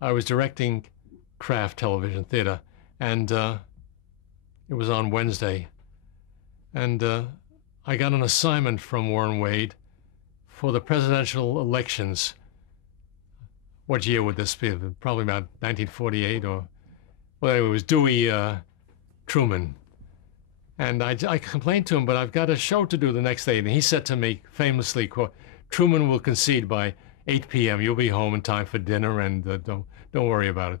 I was directing Kraft Television Theater, and it was on Wednesday. And I got an assignment from Warren Wade for the presidential elections. What year would this be? Probably about 1948 or, well, anyway, it was Dewey Truman. And I complained to him, but I've got a show to do the next day. And he said to me famously, quote, "Truman will concede by 8 p.m. You'll be home in time for dinner, and don't worry about it."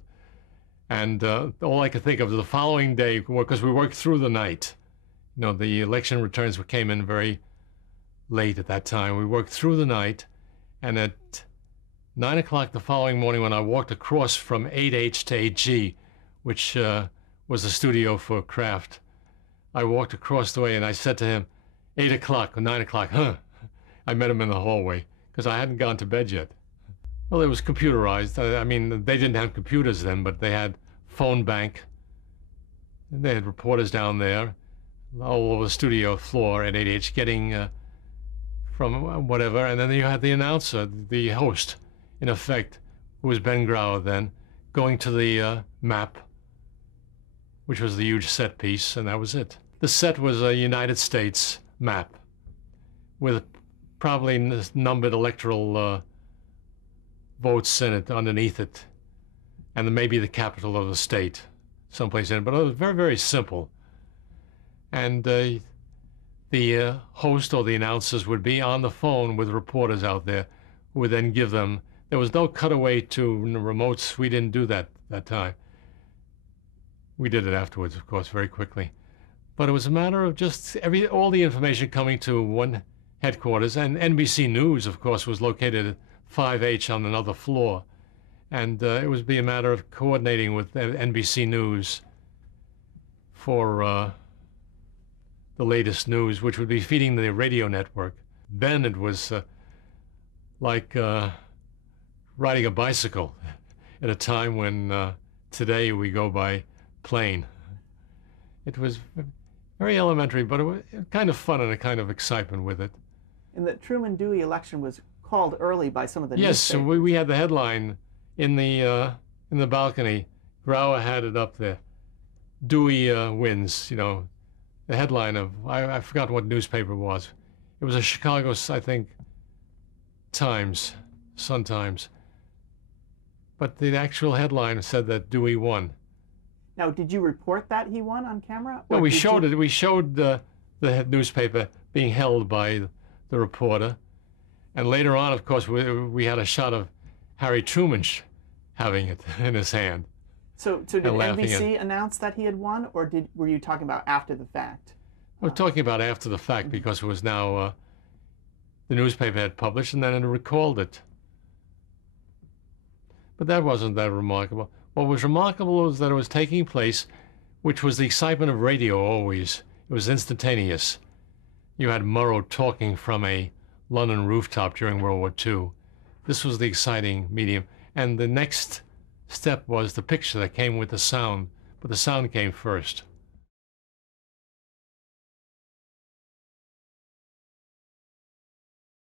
And all I could think of was the following day, because we worked through the night. You know, the election returns came in very late at that time. We worked through the night, and at 9 o'clock the following morning, when I walked across from 8H to 8G, which was the studio for Kraft, I walked across the way and I said to him, 8 o'clock or 9 o'clock, huh? I met him in the hallway because I hadn't gone to bed yet. Well, it was computerized. I mean, they didn't have computers then, but they had phone bank. And they had reporters down there all over the studio floor at 8H getting from whatever. And then you had the announcer, the host, in effect, who was Ben Grauer then, going to the map, which was the huge set piece, and that was it. The set was a United States map with probably numbered electoral votes in it, underneath it, and then maybe the capital of the state, someplace in it. But it was very, very simple. And the host or the announcers would be on the phone with reporters out there who would then give them, there was no cutaway to remotes. We didn't do that time. We did it afterwards, of course, very quickly. But it was a matter of just all the information coming to one headquarters. And NBC News, of course, was located at 5H on another floor. And it would be a matter of coordinating with NBC News for the latest news, which would be feeding the radio network. Then it was like riding a bicycle at a time when today we go by plane. It was very elementary, but it was kind of fun and a kind of excitement with it. And the Truman-Dewey election was called early by some of the newspapers. Yes, we had the headline in the balcony. Grauer had it up there. Dewey wins, you know, the headline of, I forgot what newspaper it was. It was a Chicago, I think, Times, Sun-Times. But the actual headline said that Dewey won. Now, did you report that he won on camera? No, we showed it. We showed the newspaper being held by the reporter. And later on, of course, we had a shot of Harry Truman having it in his hand. So did NBC announce that he had won, or were you talking about after the fact? We're talking about after the fact, because it was now the newspaper had published and then it recalled it. But that wasn't that remarkable. What was remarkable was that it was taking place, which was the excitement of radio always. It was instantaneous. You had Murrow talking from a London rooftop during World War II. This was the exciting medium. And the next step was the picture that came with the sound, but the sound came first.